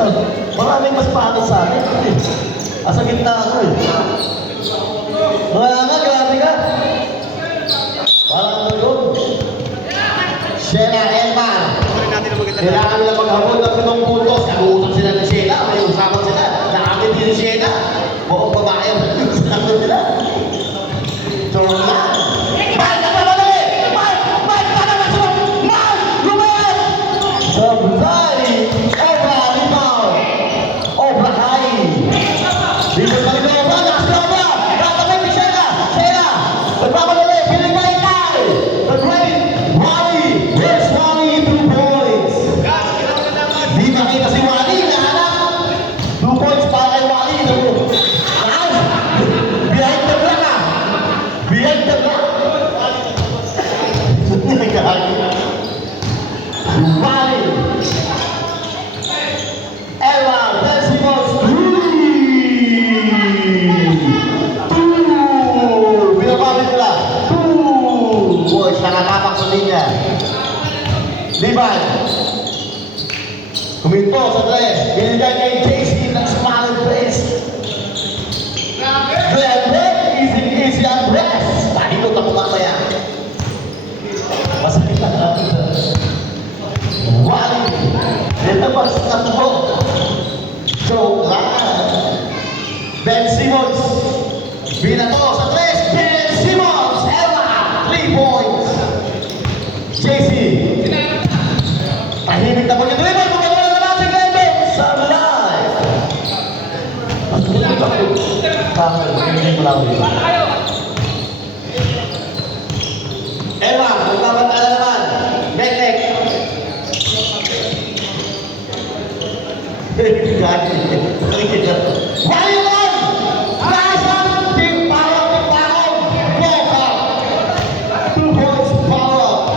ano, maraming mas paano sa akin. Asa gitna ako eh. Mga nga, grabe ka. Parang ano doon. Sheila Elmar. Kailangan nila maghabol ng pitong puntos. Nag-uusap sila ni Sheila. May usapan sila. Nakakit din ni Sheila. Mukhang babae ang usapan nila. So, yan. Mahal ka pa madali! Mahal! Mahal ka naman sa mahal! Lumayas! Sabay! Obra! Rebound! Obra high! Dito sa Linoba! Nakasilaba! Nakakabay ni Sheila! Sheila! Nagpapadali! Pinigay kay! The great Wally! Where's Wally? 2 points! Di makita si Wally! Nahanap! 2 points para kay Wally! Nice! Behind the block ah! Behind the block! Wally! Elwa! Decimals 2! Binabalik nila! 2! Boys, nakatapak sa linya. Liban! Kuminto sa tres. Binigay kay JC ng smiling face. Easy ang press. Pahilot ako mamaya. Masakit ang natin. Wally. Ito ba sa tapo? Joke lang. Ben Simmons. Binato sa tres. Ben Simmons. Elma. 3 points. JC. Tahimik na pag-dribble. Pagkakaroon na natin kay Ben. Sablay. Pagkakaroon na natin. Hindi mo lang ulit. Elma, magbabanta na naman. Nek-nek. Wally one! Nasaan? Tingparong. Boka. 2 points, power.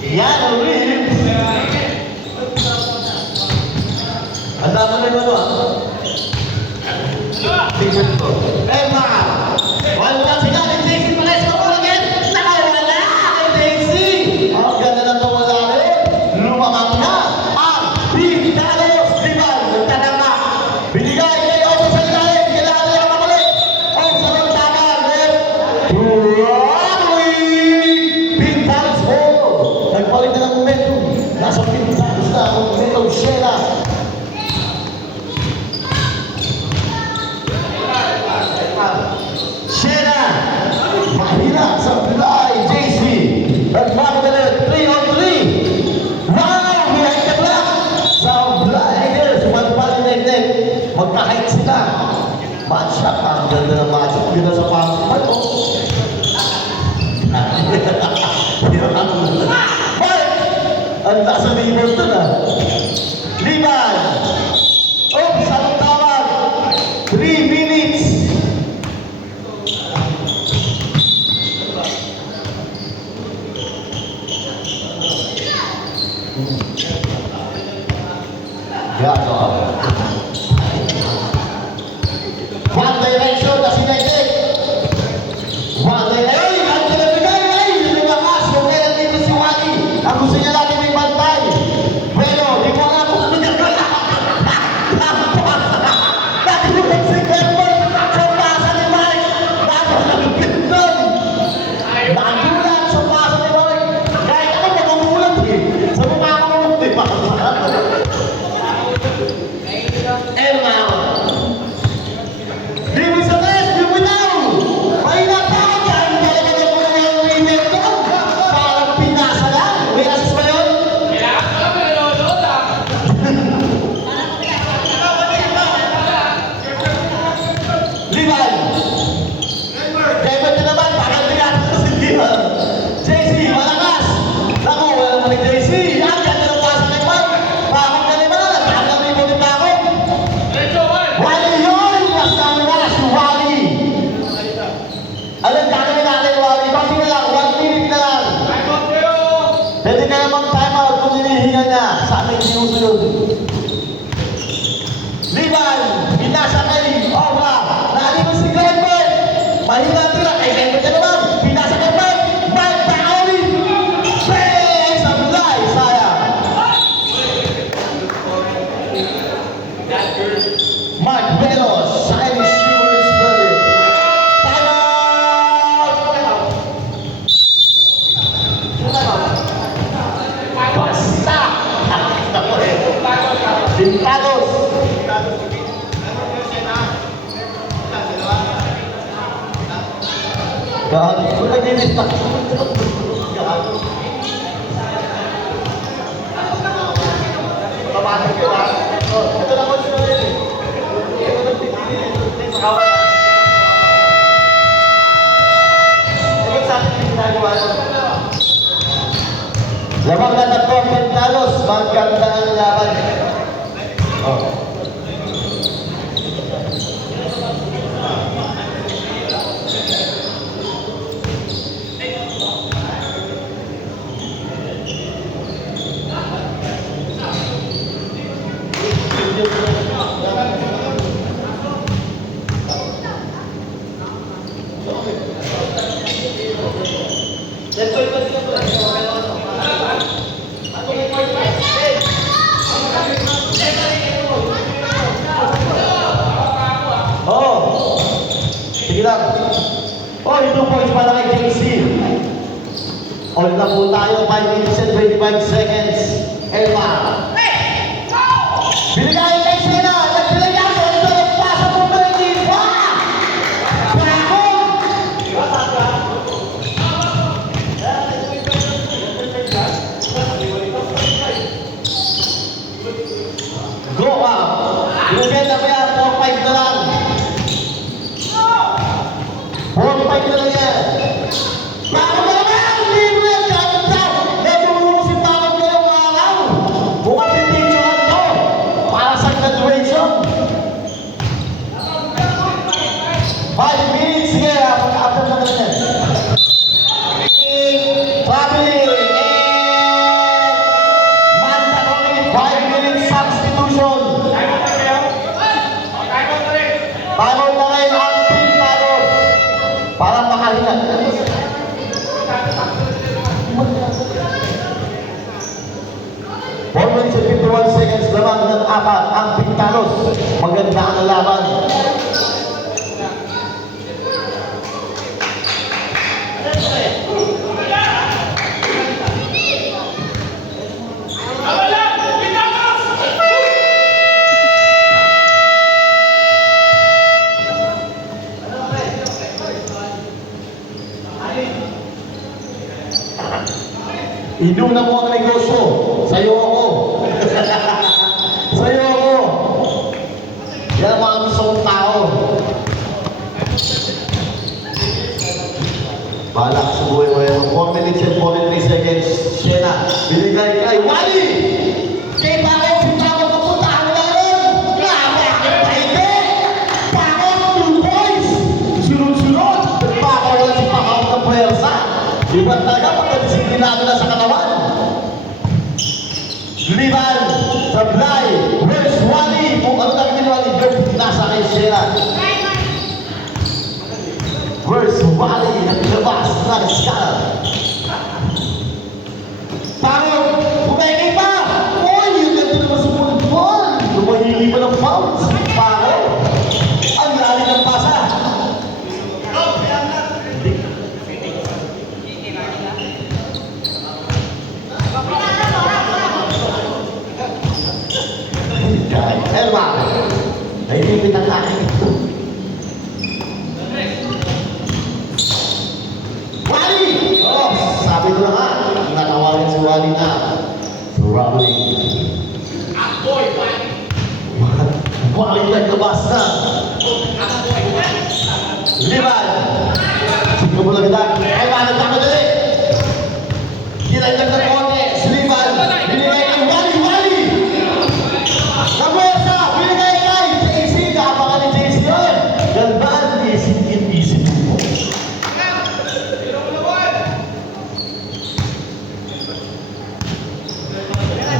Yan, ulit. Ang dapat na yung ano? Tingnan ko. Elma! Wala sila ni JC Palesco mo again! Nakawala kay JC! Ang ganda ng kawala rin! Lumamang na ang Pitalos Liban! Nagtanama! Binigay kay Opo sa ilalim! Kailangan nila makulit! Ang sarang taman! Tuloy! Pitalos mo! Nagpalit na ng momentum! Nasa Pitalos na ang momentum Sheila! Sheila! Mahina sa Blay, JC! Nagpapadala 3-on-3! Wow! Behind the block! Sa Blay, sumagpali nek-nek. Magka-height sila. Match-up. Ang ganda ng match-up. Ganda sa pasok pa ito. Mark! Ang taas sa Liban ito na. Liban! Oops! Anong tawag? 3 minutes! Gato. One direction na sinagig. One direction. Ang pinabigay ay lumakas. Kung kailan dito si Wally. Ang gusto niya natin may bantay. Pero, di mo nga po kung nagkala. Dati mo kung si Kermon. Sa pasa ni Mike. Dati mo nagpipit doon. Nagulat sa pasa ni Mike. Kahit ako magumulat eh. Sa mukha ko mo. Di ba? Elma. Liwi sa tres, liwi daw. Mahina pa ako dyan. Kaya ka na po yung remake ko. Parang pinasa lang. May asis ba yun? Kaya ka na pinanood ah. Liwan. David na naman. Parang pinasa sa Liwan. JC, malakas. Naku, wala naman ni JC. Ang ganda ng pasa kay Mike. Bakit ka naman? Nagkakang ribon din ako. Wally yun! Basta na si Wally! Alam, gagawin natin Wally. Konti na lang, 1 minute na lang. Pwede ka naman time out kung hinihinga niya. Sa ating sinusunod. Liban! Pinasa kay Obra! Naliman si Glenberg! Mahina tira kay Glenberg na naman! Pinasa kay Mike! Mike Paoli! Bang! Sa Bulay! Sayang! Gagi ko naglinis na. Pamatag ka na. Ito na ko siya rin. Ito na pipili sa kawan. Ito sa akin yung ginagawa ko. Lamang na tatlo, Pentalos. Maganda ang laban. Oh. Oh, sige lang. Oh, yung 2 points para kay JC. All na po tayo, 5 minutes and 25 seconds. Elma. Binigay kay Sina. Nagbigay ako. Ito nagpasa mo ba yung iba? Bakong! Go up. Binigay na ba yan? 4-5 na lang. 4-5 na lang yan. Bakong na naman! Libre ang kanta! Nagulong si Bakong ngayong araw. Buka pinitsuhan to. Para sa graduation. 5 minutes. Sige, pagka-after na lang yan. Traveling and mandatory 5 minutes substitution. Bago na rin ang Pintalos para makahinga. 4 minutes and 51 seconds lamang ng 4 ang Pintalos. Maganda ang laban. Inuna mo ang negosyo. Sa'yo ako. Sa'yo ako. Yan ang mga gusto kong tao. Balak sa buhay mo yan. 4 minutes and 43 seconds. Siena, binigay kay Wally! Kay Bakong, si Bakong kapuntahan na rin! Grabe, aking paige! Bakong, 2 points! Sunod-sunod! Bakong wala si Bakong ng pwersa. Iba talaga pagka-disiplinado na sa katawan. Liban, Sablay, where's Wally? Kung ano namin ni Wally, nasa kay Siena. Where's Wally? Naglabas ng scarf. Bakong, bumay pa! Uy, yung ganda naman sa football. Lumahili pa ng fouls. Bakong, ang lalim ng pasa. Elma, nahihipit ang aking ito. Wally! Oh, sabi ko na nga, natawagin si Wally na. Traveling. Boy, Wally! Wally naglabas na. Liban! Sige mo lang kita. Ay, bakit ako dali? Kinailag ng konti. Si Liban, binigay kay Wally! Wally! Nagwesa! Binigay kay JC! Nakapangan ni JC yun! Galban! Isip mo.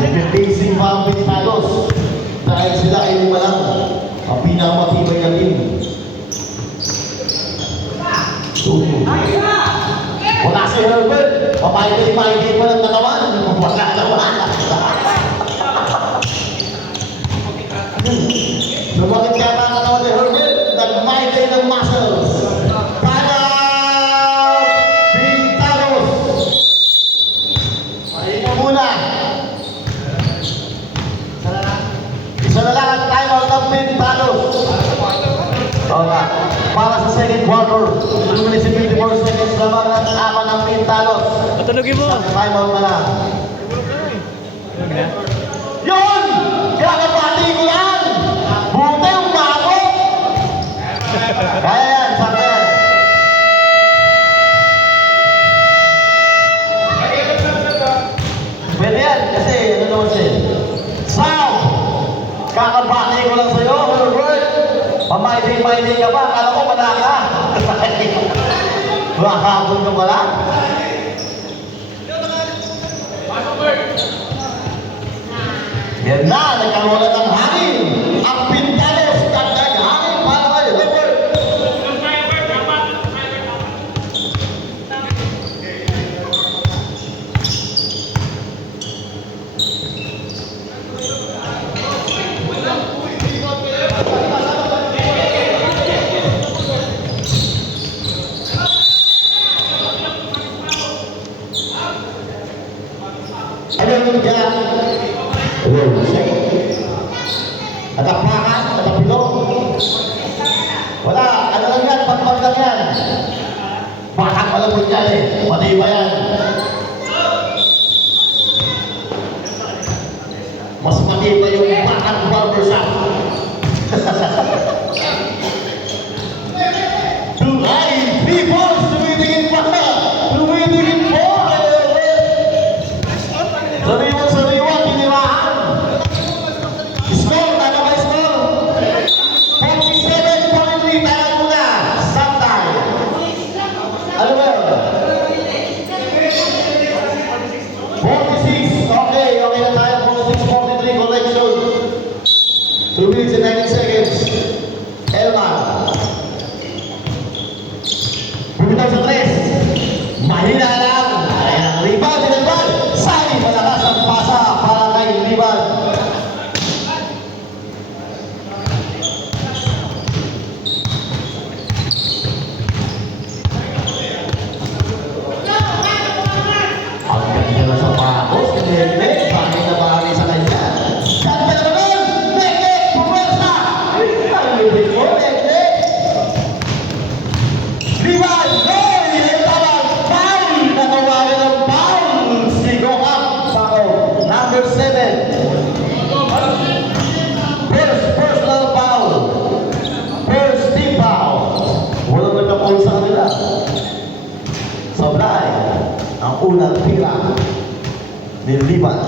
Nag-facing pa ang Pintalos dahil sila ay walang ang pinakamatibay na team. Wala si Herbert. Papayagay pa ng katawan. Wala naman. Lumakit kaya ang katawan ni Herbert. Nag-migrate ng muscles. Para Pintalos. Pahinga muna. Isa na lang ang time out ng Pintalos. Oo nga. Para sa second quarter, 2 minutes and 54 seconds Patulogin mo. Time out na lang. Huwag na. Yun! Kakapati ko yan! Buti yung bago! Kaya yan, sakta yan. Pwede yan, kasi ano naman siya. Sound! Kakapati ko lang sa'yo, Robert! Pamaiting-maiting ka pa, akala ko wala ka. Mahapon ka pala. Yan na, nagkaroon na ng hangin. Ang Pintales, dagdag hangin para kayo. Robert! Ano yung kaya? Ada pangan, ada pilok. Wala, ano lang yan, pagpag lang yan. Bakang malabot yan eh, pati ba yan? Mas makita yung bakang barbershop. Tulay, people, tumitingin pa na. Tumitingin po. Sariwa, tinirahan. Score, ano ba score? 47.3, tayo muna. Stop time. Ano ba yun? 46. Okay, okay na tayo. 46.43, correction. 2 minutes and 19 seconds. Elman. Bumitaw sa 3. Mahina lang. Ayan, rebound, rebound. Sali, malakas ang pasa para kay rebound. Ang ganda na sa pakos, kanilme, bagay na bagay sa kanya. Ganda na naman! Nek-nek! Puwersa! Ang libig mo, nek-nek! Rebound! Goal! Yung tawag! Foul! Natawagan ng foul! Si Goham, foul. Number 7. First personal foul. First team foul. Walang nagka-foul sa kanila. Sablay, ang unang tira ni Liban.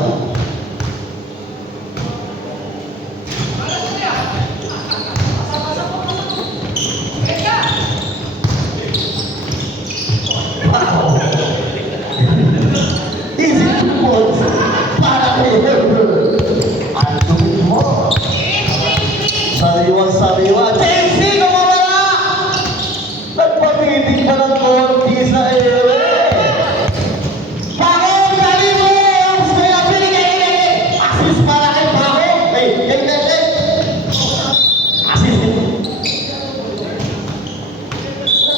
Wow! Easy to points para kay Herbert. Ang dumi mo. Sariwa. JC, kumawala! Nagpamitig ka ng konti sa iyo eh. Pahong, dali mo! Kaya pinigay! Assist para kay Pahong! Hey! Assist!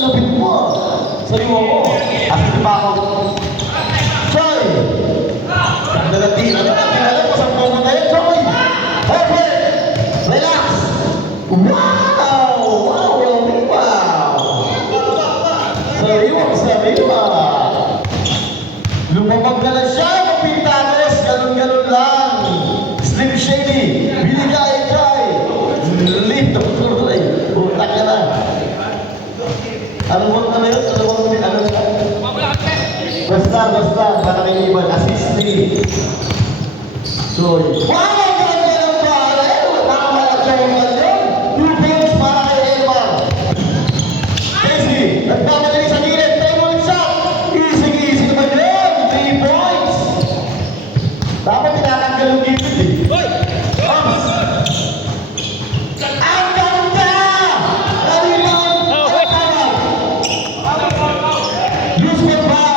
Lupit mo! Sariwa mo! Assist ni Pahong! Choy! Ganda na tira! Pasang mo na tayo, Choy! Okay! Relax! Wow! Sariwa! Lumabag na lang siya, Pintales, ganun-ganun lang. Slim Shady, Biligay-Kay, lift of Turay, utak ka na. Ano yun? Ano siya? Basta, para kay Iban, assist ni Joy. Wow! Ganda ng pare! Tama na siya yung ganyan. 2 points para kay Iban. Casey, nagmamadali sa gilid, table shot. Easy naman yun. 3 points. Dapat tinatanggal yung gilid eh. Ops. Ang ganda! Rebound! Use for foul.